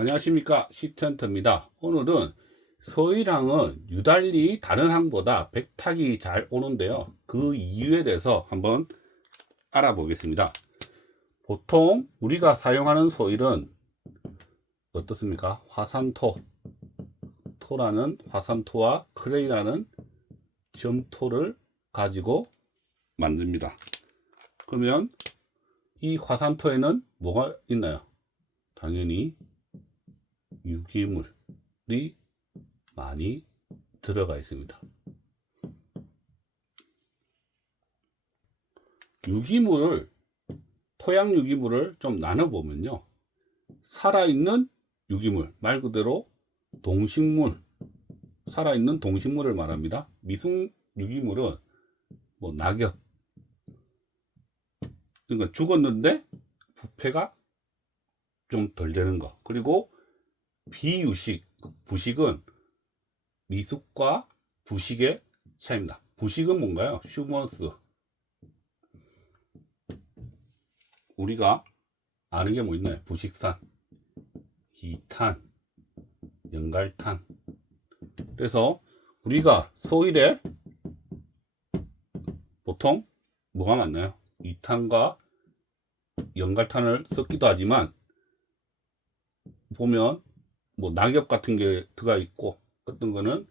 안녕하십니까, 시트헌터입니다. 오늘은 소일항은 유달리 다른 항보다 백탁이 잘 오는데요, 그 이유에 대해서 한번 알아보겠습니다. 보통 우리가 사용하는 소일은 어떻습니까? 토라는 화산토와 클레이라는 점토를 가지고 만듭니다. 그러면 이 화산토에는 뭐가 있나요? 당연히 유기물이 많이 들어가 있습니다. 토양 유기물을 좀 나눠보면요, 살아있는 유기물, 말 그대로 동식물, 살아있는 동식물을 말합니다. 미생 유기물은 뭐 낙엽, 그러니까 죽었는데 부패가 좀 덜 되는 거, 그리고 비유식, 부식은 미숙과 부식의 차이입니다. 부식은 뭔가요? 휴머스, 우리가 아는 게 뭐 있나요? 부식산, 이탄, 연갈탄. 그래서 우리가 소일에 보통 뭐가 많나요? 이탄과 연갈탄을 썼기도 하지만 보면 뭐 낙엽 같은 게 들어가 있고, 어떤 거는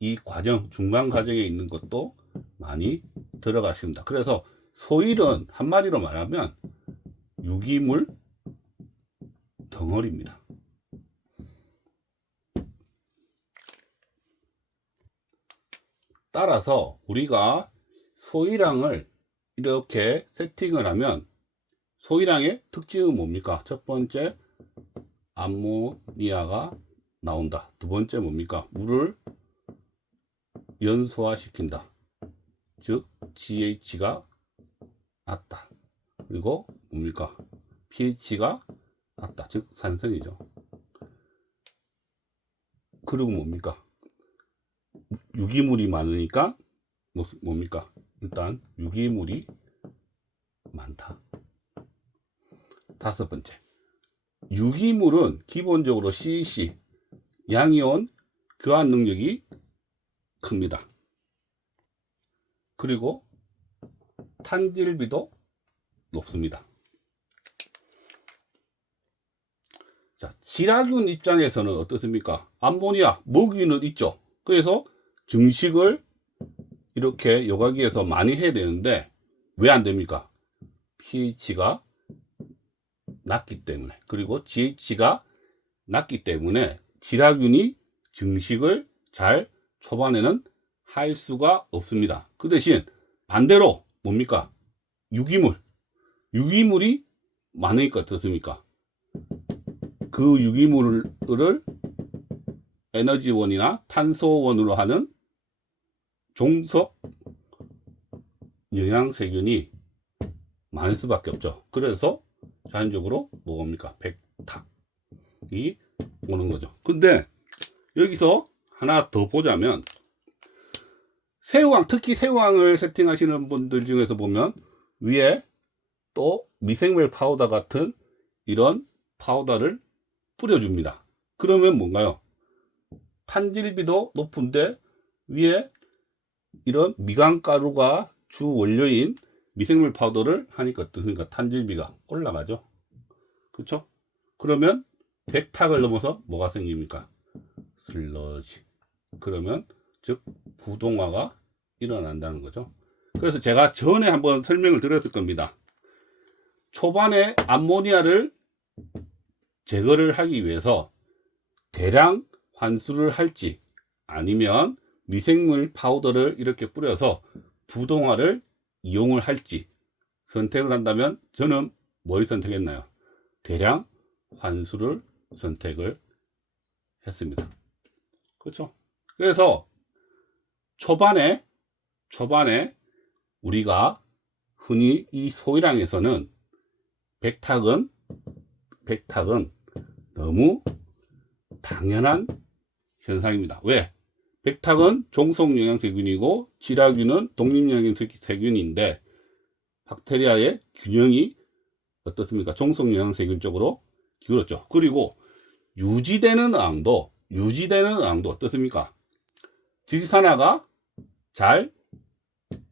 이 과정, 중간 과정에 있는 것도 많이 들어가십니다. 그래서 소일은 한마디로 말하면 유기물 덩어리입니다. 따라서 우리가 소일항을 이렇게 세팅을 하면 소일항의 특징은 뭡니까? 첫 번째, 암모니아가 나온다. 두 번째 뭡니까? 물을 연소화시킨다. 즉 GH가 낮다. 그리고 뭡니까? pH가 낮다. 즉 산성이죠. 그리고 뭡니까? 유기물이 많으니까 뭡니까? 일단 유기물이 많다. 다섯 번째, 유기물은 기본적으로 CEC, 양이온 교환 능력이 큽니다. 그리고 탄질비도 높습니다. 자, 지라균 입장에서는 어떻습니까? 암모니아, 먹이는 있죠. 그래서 증식을 이렇게 요가기에서 많이 해야 되는데 왜 안 됩니까? pH가 낮기 때문에, 그리고 GH가 낮기 때문에 지라균이 증식을 잘 초반에는 할 수가 없습니다. 그 대신 반대로 뭡니까? 유기물이 많으니까 어떻습니까? 그 유기물을 에너지원이나 탄소원으로 하는 종속 영양세균이 많을 수밖에 없죠. 그래서 자연적으로 뭐입니까? 백탁이 오는 거죠. 근데 여기서 하나 더 보자면, 새우깡, 특히 새우깡을 세팅하시는 분들 중에서 보면 위에 또 미생물 파우더 같은 이런 파우더를 뿌려줍니다. 그러면 뭔가요? 탄질비도 높은데 위에 이런 미강가루가 주 원료인 미생물 파우더를 하니까 어떻습니까? 탄질비가 올라가죠. 그렇죠? 그러면 백탁을 넘어서 뭐가 생깁니까? 슬러지. 그러면 즉 부동화가 일어난다는 거죠. 그래서 제가 전에 한번 설명을 드렸을 겁니다. 초반에 암모니아를 제거를 하기 위해서 대량 환수를 할지 아니면 미생물 파우더를 이렇게 뿌려서 부동화를 이용을 할지 선택을 한다면 저는 뭘 선택했나요? 대량 환수를 선택을 했습니다. 그렇죠? 그래서 초반에 우리가 흔히 이 소일항에서는 백탁은 너무 당연한 현상입니다. 왜? 백탁은 종속영양세균이고 지라균은 독립영양세균인데 박테리아의 균형이 어떻습니까? 종속영양세균 쪽으로 기울었죠. 그리고 유지되는 어항도 어떻습니까? 질산화가 잘,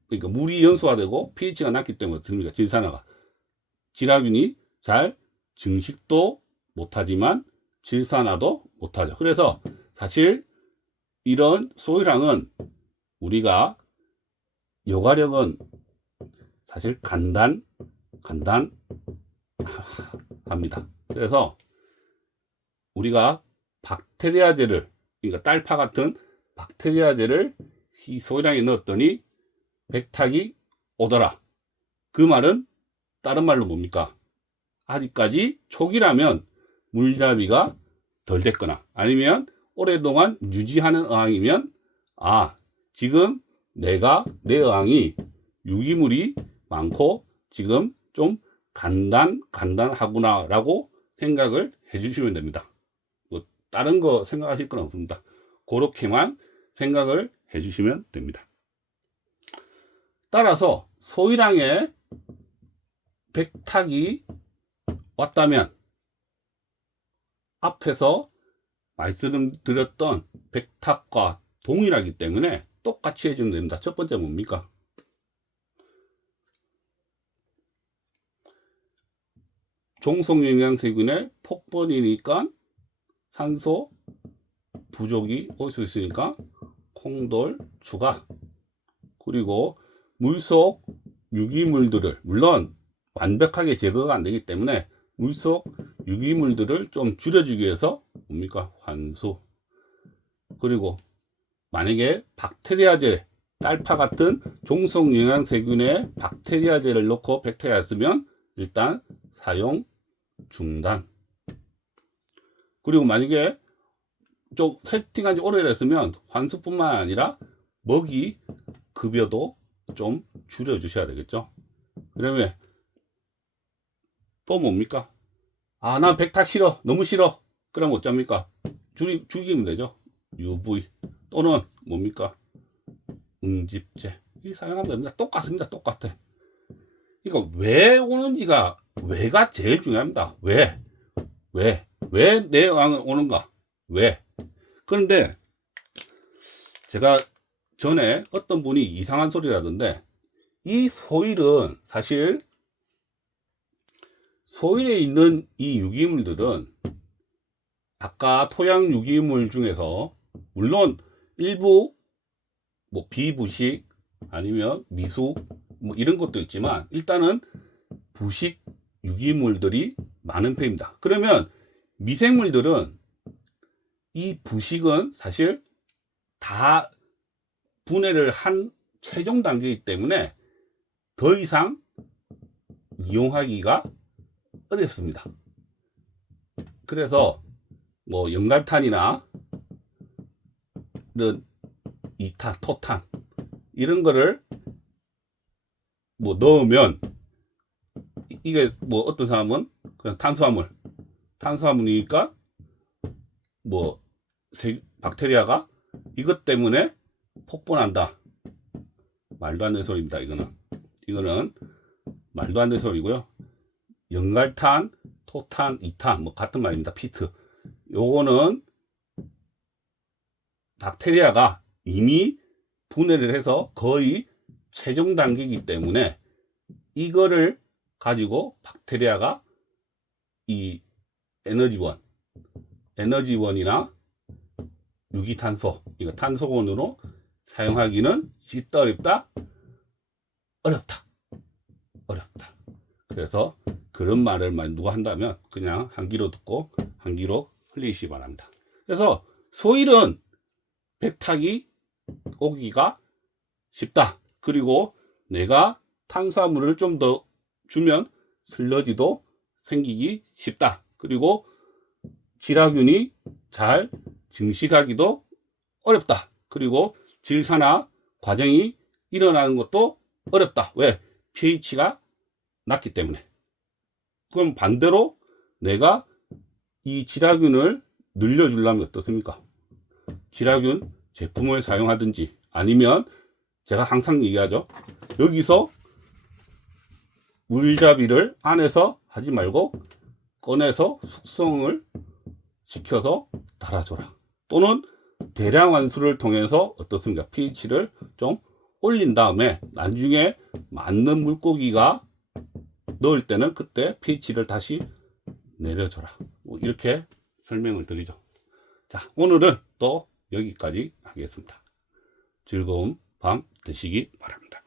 그러니까 물이 연소화되고 pH가 낮기 때문에 어떻습니까? 질산화가, 질화균이 잘 증식도 못하지만 질산화도 못하죠. 그래서 사실 이런 소유량은 우리가 요가력은 사실 간단합니다. 그래서 우리가 박테리아제를, 그러니까 딸파 같은 박테리아제를 이 소유량에 넣었더니 백탁이 오더라. 그 말은 다른 말로 뭡니까? 아직까지 초기라면 물잡이가 덜 됐거나 아니면 오랫동안 유지하는 어항이면, 아, 지금 내 어항이 유기물이 많고 지금 좀 간단하구나 라고 생각을 해 주시면 됩니다. 뭐 다른 거 생각하실 건 없습니다. 그렇게만 생각을 해 주시면 됩니다. 따라서 소유량에 백탁이 왔다면 앞에서 말씀드렸던 백탁과 동일하기 때문에 똑같이 해주면 됩니다. 첫 번째 뭡니까? 종속영양세균의 폭번이니까 산소 부족이 올 수 있으니까 콩돌 추가, 그리고 물속 유기물들을, 물론 완벽하게 제거가 안 되기 때문에 물속 유기물들을 좀 줄여주기 위해서 뭡니까? 환수. 그리고 만약에 박테리아제, 딸파 같은 종속영양세균의 박테리아제를 넣고 백탁이 쓰면 일단 사용 중단. 그리고 만약에 좀 세팅한 지 오래됐으면 환수뿐만 아니라 먹이 급여도 좀 줄여 주셔야 되겠죠. 그러면 또 뭡니까? 아, 난 백탁 싫어, 너무 싫어. 그럼 어쩝니까? 죽이면 되죠. UV 또는 뭡니까? 응집제 이 사용하면 됩니다. 똑같습니다. 똑같아. 그러니까 왜 오는지가, 왜가 제일 중요합니다. 왜 내 어항을 오는가? 왜? 그런데 제가 전에 어떤 분이 이상한 소리를 하던데, 이 소일은 사실 소일에 있는 이 유기물들은 아까 토양 유기물 중에서 물론 일부 뭐 비부식 아니면 미수 뭐 이런 것도 있지만 일단은 부식 유기물들이 많은 편입니다. 그러면 미생물들은 이 부식은 사실 다 분해를 한 최종 단계이기 때문에 더 이상 이용하기가 어렵습니다. 그래서 뭐 연갈탄이나 이런 이탄, 토탄 이런 거를 뭐 넣으면 이게 뭐 어떤 사람은 그냥 탄수화물이니까 뭐 박테리아가 이것 때문에 폭번한다. 말도 안 되는 소리입니다. 이거는 말도 안 되는 소리고요. 연갈탄, 토탄, 이탄 뭐 같은 말입니다. 피트. 요거는 박테리아가 이미 분해를 해서 거의 최종 단계이기 때문에 이거를 가지고 박테리아가 이 에너지원이나 유기탄소, 이거 탄소원으로 사용하기는 쉽다, 어렵다. 그래서 그런 말을 누가 한다면 그냥 한 귀로 듣고 한 귀로 흘리시기 바랍니다. 그래서 소일은 백탁이 오기가 쉽다. 그리고 내가 탄수화물을 좀 더 주면 슬러지도 생기기 쉽다. 그리고 질화균이 잘 증식하기도 어렵다. 그리고 질산화 과정이 일어나는 것도 어렵다. 왜? pH가 낮기 때문에. 그럼 반대로 내가 이 질화균을 늘려주려면 어떻습니까? 질화균 제품을 사용하든지 아니면 제가 항상 얘기하죠. 여기서 물잡이를 안에서 하지 말고 꺼내서 숙성을 시켜서 달아줘라. 또는 대량 환수를 통해서 어떻습니까? pH를 좀 올린 다음에 나중에 맞는 물고기가 넣을 때는 그때 pH를 다시 내려줘라. 뭐 이렇게 설명을 드리죠. 자, 오늘은 또 여기까지 하겠습니다. 즐거운 밤 되시기 바랍니다.